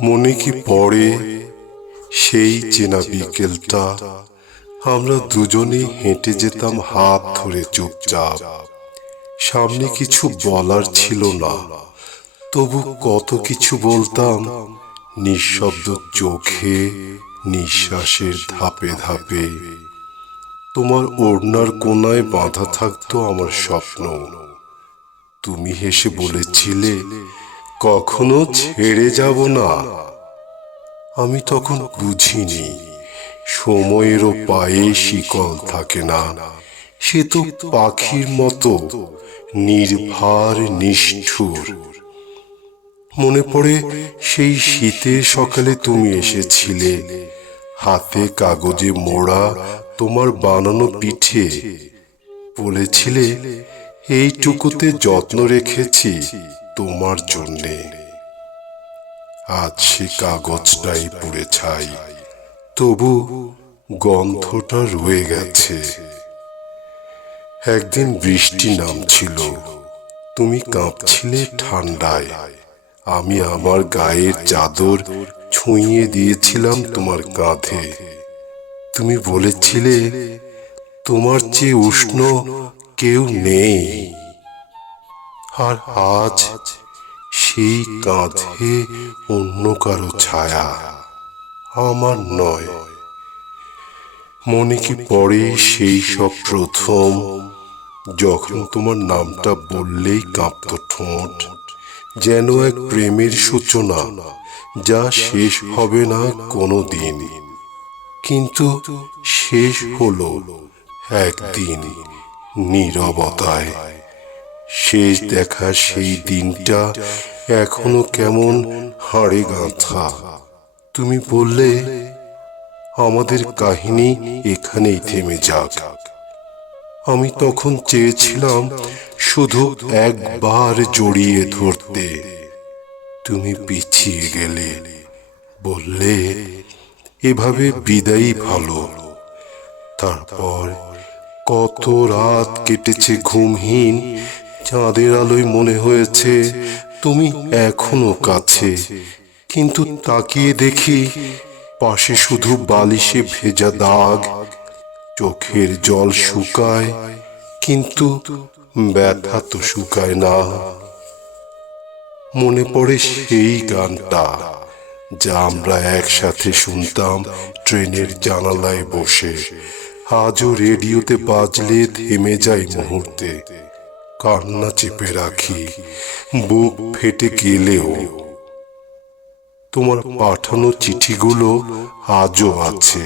মনে কি পড়ে সেই চেনা বিকেলটা? আমরা দুজনে হেঁটে যেতাম হাত ধরে চুপচাপ। সামনে কিছু বলার ছিল না। তবু কত কিছু বলতাম, নিঃশব্দ চোখে, নিঃশ্বাসের ধাপে ধাপে। তোমার ওড়নার কোনায় বাঁধা থাকতো আমার স্বপ্ন। তুমি হেসে বলেছিলে কখনো ছেড়ে যাব না। আমি তখন বুঝিনি, সময়েরও পায়ে শিকল থাকে না। সে তো পাখির মতো নির্ভার, নিষ্ঠুর। মনে পড়ে সেই শীতের সকালে তুমি এসেছিলে। হাতে কাগজে মোড়া তোমার বানানো পিঠে। বলেছিলে, এইটুকুতে যত্ন রেখেছি। তোমার জন্যে। আজ সে কাগজটাই পুড়ে ছাই, তবু গন্ধটা রয়ে গেছে। একদিন বৃষ্টি নামছিল, তুমি কাঁপছিলে ঠান্ডায়। আমি আমার গায়ের চাদর ছুঁয়ে দিয়েছিলাম তোমার কাঁধে। তুমি বলেছিলে, তোমার চেয়ে উষ্ণ কেউ নেই। আর আজ সেই কাঁধে অন্য কারও ছায়া আমার নয়। মনে কি পড়ে সেই সব প্রথম? যখন তোমার নামটা বললেই কাঁপত ঠোঁট। যেন এক প্রেমের সূচনা যা শেষ হবে না কোনো দিন কিন্তু শেষ হলো একদিন নীরবতায়। শেষ দেখা সেই দিনটা এখনও কেমন হাড়ে গাঁথা। তুমি বললে, আমাদের কাহিনী এখানেই থেমে যাক। আমি তখন চেয়েছিলাম শুধু একবার জড়িয়ে ধরতে। তুমি পিছিয়ে গেলে, বললে, এভাবে বিদায়ী ভালো। তারপর কত রাত কেটেছে ঘুমহীন চাঁদের আলোয় মনে হয়েছে, তুমি এখনও কাছে। কিন্তু তাকিয়ে দেখি, পাশে শুধু বালিশে ভেজা দাগ, চোখের জল শুকায়, কিন্তু ব্যথা তো শুকায় না। মনে পড়ে সেই গানটা, যা আমরা একসাথে শুনতাম ট্রেনের জানালায় বসে। আজও রেডিওতে বাজলে থেমে যায় মুহূর্তে। কান্না চেপে রাখি, বুক ফেটে গেলেও। তোমার পাঠানো চিঠিগুলো আজও আছে।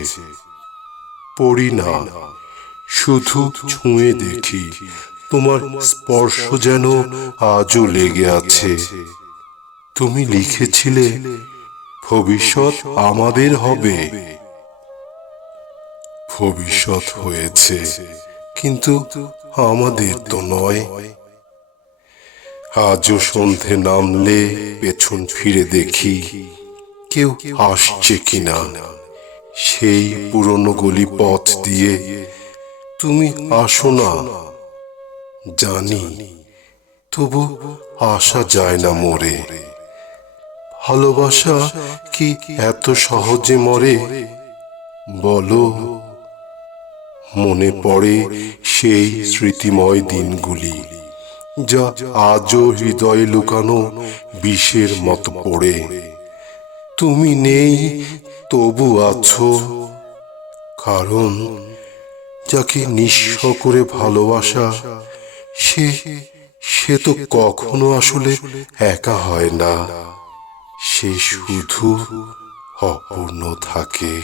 পড়ি না, শুধু ছুঁয়ে দেখি, তোমার স্পর্শ যেন আজও লেগে আছে। তুমি লিখেছিলে, ভবিষ্যৎ আমাদের হবে। ভবিষ্যৎ হয়েছে, কিন্তু আমাদের তো নয়। আজও সন্ধে নামলে পেছন ফিরে দেখি কেউ আসছে কিনা। সেই পুরনো গলি পথ দিয়ে তুমি আসো না। জানি, তবু আসা যায় না মরে। ভালোবাসা কি এত সহজে মরে? বলো। মনে পড়ে সেই স্মৃতিময় দিনগুলি, যা আজও হৃদয়ে লুকানো বিষের মতো পড়ে। তুমি নেই, তবু আছো, কারণ যাকে নিঃস্ব করে ভালোবাসা, সে সে তো কখনো আসলে একা হয় না। সে শুধু অপূর্ণ থাকে।